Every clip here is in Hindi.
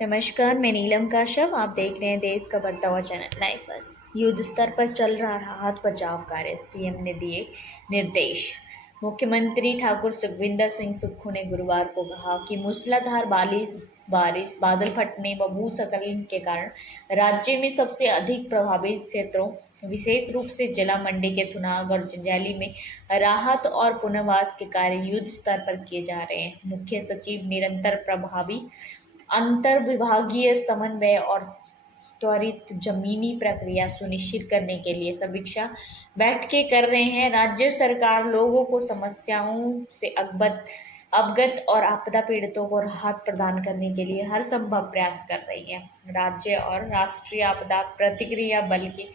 नमस्कार, मैं नीलम काश्यप। आप देख रहे हैं देश का बढ़ता हुआ चैनल लाइव बस। युद्ध स्तर पर चल रहा राहत बचाव कार्य, सीएम ने दिए निर्देश। मुख्यमंत्री ठाकुर सुखविंदर सिंह सुक्खू ने गुरुवार को कहा कि मूसलाधार बारिश, बादल फटने व भूस्खलन के कारण राज्य में सबसे अधिक प्रभावित क्षेत्रों, विशेष रूप से जिला मंडी के थुनाग और जंजैली में राहत और पुनर्वास के कार्य युद्ध स्तर पर किए जा रहे हैं। मुख्य सचिव निरंतर प्रभावी अंतर विभागीय समन्वय और त्वरित जमीनी प्रक्रिया सुनिश्चित करने के लिए समीक्षा बैठकें कर रहे हैं। राज्य सरकार लोगों को समस्याओं से अवगत और आपदा पीड़ितों को राहत प्रदान करने के लिए हर संभव प्रयास कर रही है। राज्य और राष्ट्रीय आपदा प्रतिक्रिया बल की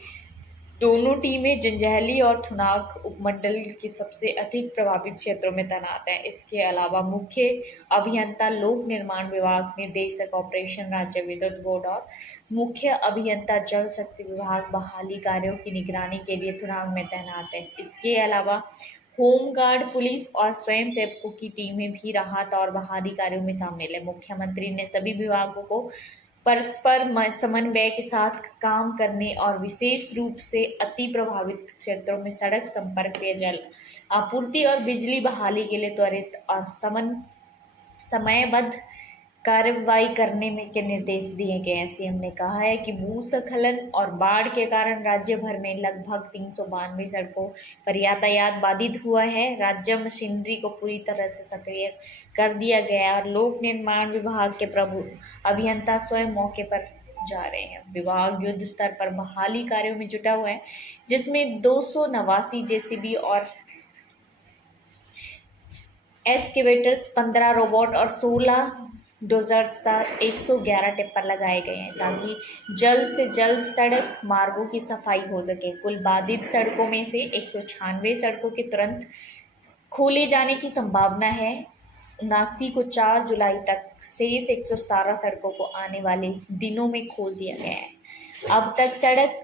दोनों टीमें जंजैली और थुनाग उपमंडल की सबसे अधिक प्रभावित क्षेत्रों में तैनात हैं। इसके अलावा मुख्य अभियंता लोक निर्माण विभाग, निदेशक ऑपरेशन राज्य विद्युत बोर्ड और मुख्य अभियंता जल शक्ति विभाग बहाली कार्यों की निगरानी के लिए थुनाग में तैनात है। इसके अलावा होमगार्ड, पुलिस और स्वयंसेवकों की टीमें भी राहत और बहाली कार्यों में शामिल है। मुख्यमंत्री ने सभी विभागों को परस्पर समन्वय के साथ काम करने और विशेष रूप से अति प्रभावित क्षेत्रों में सड़क संपर्क, पेयजल आपूर्ति और बिजली बहाली के लिए त्वरित और समयबद्ध कार्रवाई करने के निर्देश दिए गए हैं। सीएम ने कहा है कि भूस्खलन और बाढ़ के कारण राज्य भर में लगभग 392 सड़कों पर यातायात बाधित हुआ है। राज्य मशीनरी को पूरी तरह से सक्रिय कर दिया गया है और लोक निर्माण विभाग के अभियंता स्वयं मौके पर जा रहे हैं। विभाग युद्ध स्तर पर बहाली कार्यों में जुटा हुआ है, जिसमें 289 जेसीबी और एक्सकेवेटर्स, 15 रोबोट और 16 डोजर्स का 111 टिप्पर लगाए गए हैं ताकि जल्द से जल्द सड़क मार्गों की सफाई हो सके। कुल बाधित सड़कों में से 196 सड़कों के तुरंत खोले जाने की संभावना है। 79 को 4 जुलाई तक, शेष 117 सड़कों को आने वाले दिनों में खोल दिया गया है। अब तक सड़क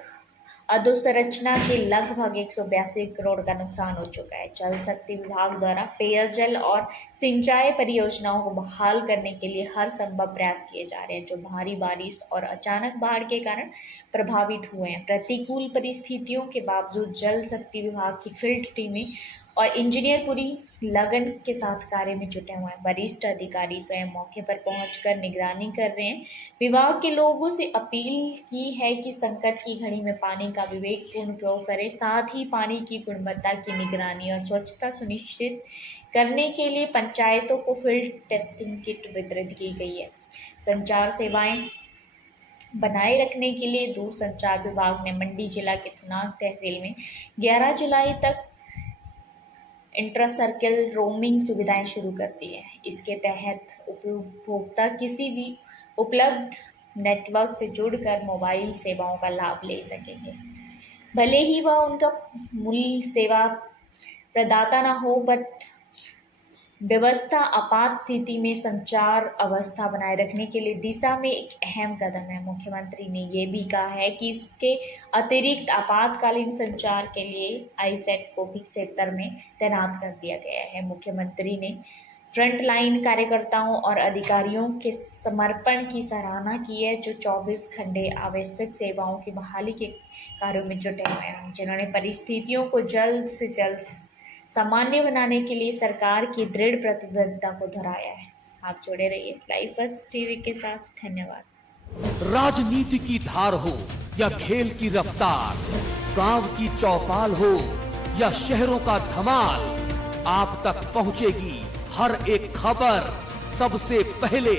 अधोसंरचना के लगभग 182 करोड़ का नुकसान हो चुका है। जल शक्ति विभाग द्वारा पेयजल और सिंचाई परियोजनाओं को बहाल करने के लिए हर संभव प्रयास किए जा रहे हैं, जो भारी बारिश और अचानक बाढ़ के कारण प्रभावित हुए हैं। प्रतिकूल परिस्थितियों के बावजूद जल शक्ति विभाग की फील्ड टीमें और इंजीनियर पूरी लगन के साथ कार्य में जुटे हुए हैं। वरिष्ठ अधिकारी स्वयं मौके पर पहुंचकर निगरानी कर रहे हैं। विभाग के लोगों से अपील की है कि संकट की घड़ी में पानी का विवेकपूर्ण उपयोग करें। साथ ही पानी की गुणवत्ता की निगरानी और स्वच्छता सुनिश्चित करने के लिए पंचायतों को फील्ड टेस्टिंग किट वितरित की गई है। संचार सेवाएं बनाए रखने के लिए दूरसंचार विभाग ने मंडी जिला के थुनाग तहसील में 11 जुलाई तक इंट्रा सर्कल रोमिंग सुविधाएं शुरू कर दी है। इसके तहत उपभोक्ता किसी भी उपलब्ध नेटवर्क से जुड़कर मोबाइल सेवाओं का लाभ ले सकेंगे, भले ही वह उनका मूल सेवा प्रदाता ना हो। बट व्यवस्था आपात स्थिति में संचार अवस्था बनाए रखने के लिए दिशा में एक अहम कदम है। मुख्यमंत्री ने ये भी कहा है कि इसके अतिरिक्त आपातकालीन संचार के लिए आईसेट को भी क्षेत्र में तैनात कर दिया गया है। मुख्यमंत्री ने फ्रंटलाइन कार्यकर्ताओं और अधिकारियों के समर्पण की सराहना की है, जो 24 घंटे आवश्यक सेवाओं की बहाली के कार्यों में जुटे हुए हैं, जिन्होंने परिस्थितियों को जल्द से जल्द सामान्य बनाने के लिए सरकार की दृढ़ प्रतिबद्धता को दोहराया है। आप जुड़े रहिए लाइव फर्स्ट टीवी के साथ। धन्यवाद। राजनीति की धार हो या खेल की रफ्तार, गांव की चौपाल हो या शहरों का धमाल, आप तक पहुंचेगी हर एक खबर सबसे पहले।